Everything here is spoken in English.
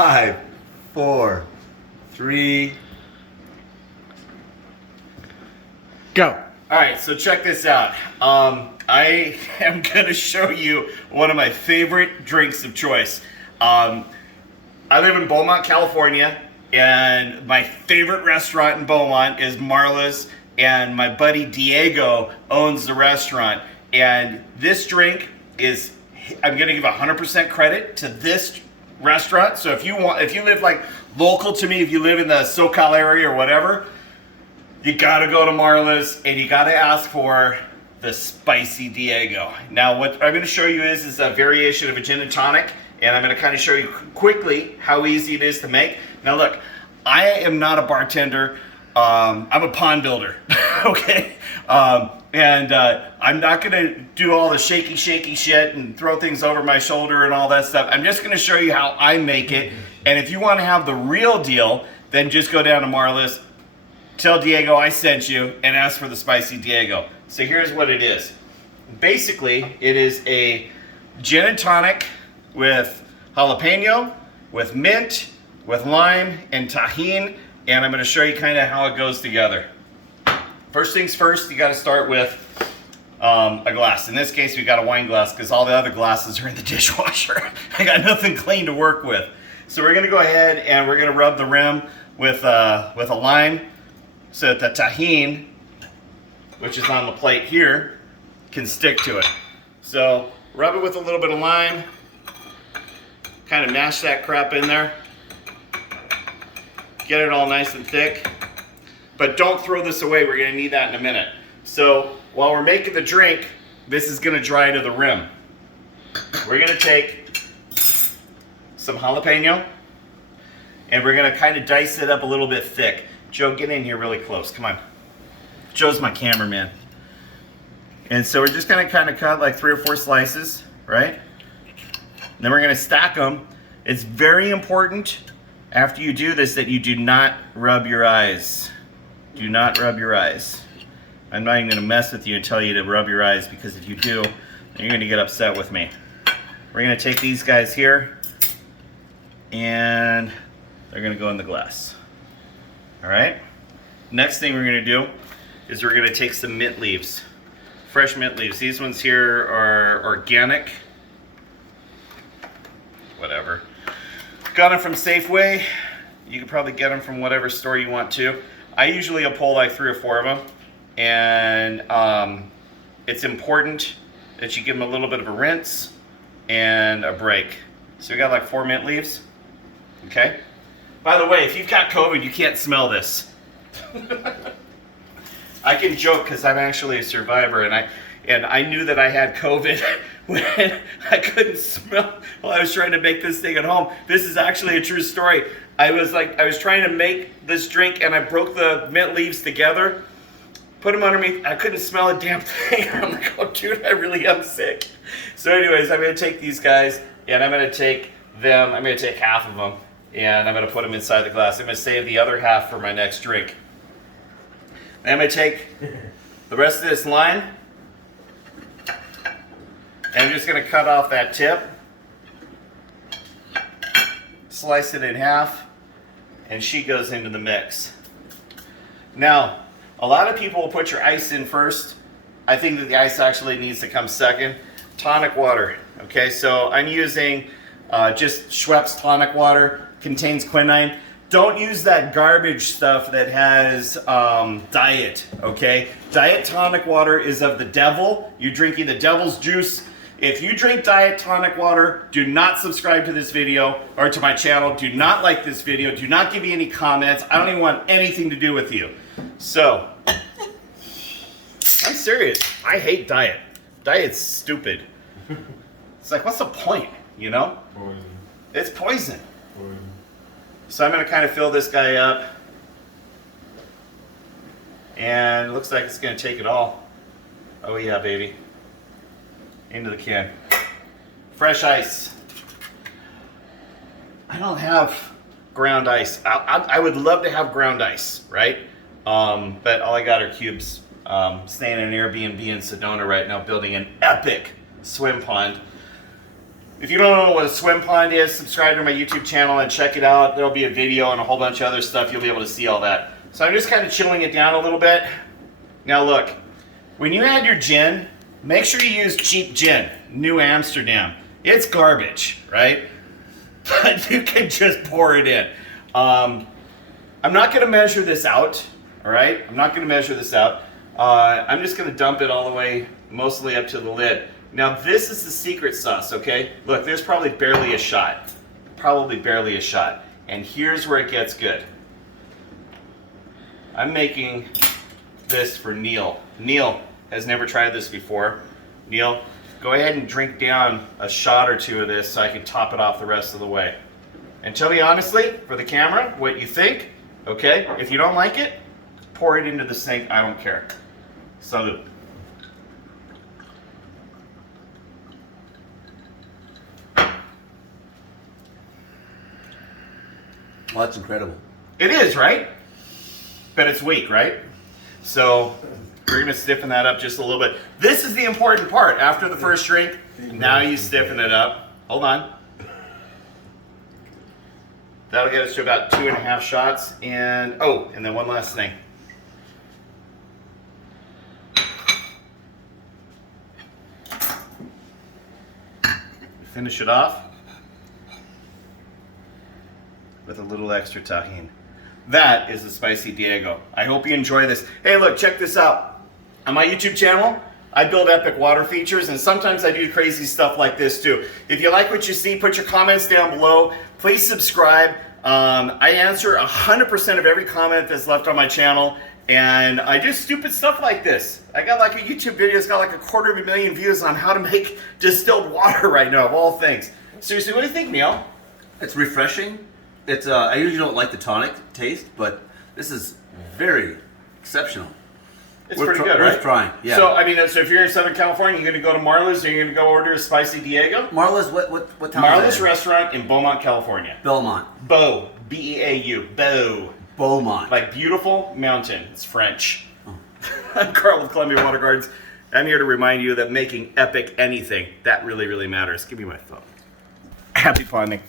5, 4, 3, go. All right, so check this out. I am gonna show you one of my favorite drinks of choice. I live in Beaumont, California, and my favorite restaurant in Beaumont is Marla's, and my buddy Diego owns the restaurant. And this drink is, I'm gonna give 100% credit to this restaurant. So if you live like local to me, if you live in the SoCal area or whatever, you gotta go to Marla's and you gotta ask for the spicy Diego. Now what I'm gonna show you is a variation of a gin and tonic, and I'm gonna kind of show you quickly how easy it is to make. Now look, I am not a bartender, I'm a pond builder, okay? I'm not gonna do all the shaky shit and throw things over my shoulder and all that stuff. I'm just gonna show you how I make it, and if you wanna have the real deal, then just go down to Marla's, tell Diego I sent you, and ask for the spicy Diego. So here's what it is. Basically, it is a gin and tonic with jalapeno, with mint, with lime, and tahini, and I'm gonna show you kind of how it goes together. First things first, you gotta start with a glass. In this case, we got a wine glass because all the other glasses are in the dishwasher. I got nothing clean to work with. So we're gonna go ahead and we're gonna rub the rim with a lime, so that the tahini, which is on the plate here, can stick to it. So rub it with a little bit of lime, kind of mash that crap in there, get it all nice and thick, but don't throw this away, we're gonna need that in a minute. So while we're making the drink, this is gonna dry to the rim. We're gonna take some jalapeno, and we're gonna kind of dice it up a little bit thick. Joe, get in here really close, come on. Joe's my cameraman. And so we're just gonna kind of cut like 3 or 4 slices, right? And then we're gonna stack them. It's very important after you do this that you do not rub your eyes. Do not rub your eyes. I'm not even gonna mess with you and tell you to rub your eyes, because if you do, then you're gonna get upset with me. We're gonna take these guys here and they're gonna go in the glass. All right, next thing we're gonna do is we're gonna take some mint leaves, fresh mint leaves. These ones here are organic, whatever. Got them from Safeway. You can probably get them from whatever store you want to. I usually will pull like 3 or 4 of them, and it's important that you give them a little bit of a rinse and a break. So we got like 4 mint leaves, okay? By the way, if you've got COVID, you can't smell this. I can joke because I'm actually a survivor, and I knew that I had COVID when I couldn't smell while I was trying to make this thing at home. This is actually a true story. I was trying to make this drink, and I broke the mint leaves together, put them underneath. I couldn't smell a damn thing. I'm like, oh dude, I really am sick. So anyways, I'm gonna take these guys, and I'm gonna take half of them, and I'm going to put them inside the glass. I'm going to save the other half for my next drink. And I'm going to take the rest of this lime, and I'm just going to cut off that tip, slice it in half, and she goes into the mix. Now, a lot of people will put your ice in first. I think that the ice actually needs to come second. Tonic water. Okay, so I'm using just Schweppes tonic water. Contains quinine. Don't use that garbage stuff that has diet, okay? Diet tonic water is of the devil. You're drinking the devil's juice. If you drink diet tonic water, do not subscribe to this video or to my channel. Do not like this video. Do not give me any comments. I don't even want anything to do with you. So, I'm serious. I hate diet. Diet's stupid. It's like, what's the point, you know? Poison. It's poison. Poison. So I'm going to kind of fill this guy up, and it looks like it's going to take it all. Oh yeah, baby. Into the can. Fresh ice. I don't have ground ice. I would love to have ground ice, right? But all I got are cubes. Staying in an Airbnb in Sedona right now, building an epic swim pond. If you don't know what a swim pond is, subscribe to my YouTube channel and check it out. There'll be a video and a whole bunch of other stuff. You'll be able to see all that. So I'm just kind of chilling it down a little bit. Now look, when you add your gin, make sure you use cheap gin, New Amsterdam. It's garbage, right? But you can just pour it in. I'm not going to measure this out, all right? I'm not going to measure this out. I'm just going to dump it all the way, mostly up to the lid. Now this is the secret sauce, okay? Look, there's probably barely a shot. Probably barely a shot. And here's where it gets good. I'm making this for Neil. Neil has never tried this before. Neil, go ahead and drink down a shot or two of this so I can top it off the rest of the way. And tell me honestly, for the camera, what you think, okay? If you don't like it, pour it into the sink, I don't care. Salud. Well, that's incredible. It is, right? But it's weak, right? So we're gonna stiffen that up just a little bit. This is the important part. After the first drink, now you stiffen it up. Hold on. That'll get us to about 2.5 shots. And and then one last thing. Finish it off with a little extra tahini. That is the Spicy Diego. I hope you enjoy this. Hey, look, check this out. On my YouTube channel, I build epic water features, and sometimes I do crazy stuff like this too. If you like what you see, put your comments down below. Please subscribe. I answer 100% of every comment that's left on my channel, and I do stupid stuff like this. I got like a YouTube video that's got like 250,000 views on how to make distilled water right now, of all things. Seriously, what do you think, Neil? It's refreshing. It's I usually don't like the tonic taste, but this is very exceptional. It's pretty good, right? Worth trying, yeah. So, I mean, so if you're in Southern California, you're going to go to Marla's, or you're going to go order a Spicy Diego? Marla's, what town is Marla's that? Restaurant in Beaumont, California. Belmont. Beau, B-E-A-U, Beau. Beaumont. Like beautiful mountain. It's French. Oh. I'm Carl with Columbia Water Gardens. I'm here to remind you that making epic anything, that really, really matters. Give me my phone. Happy ponding.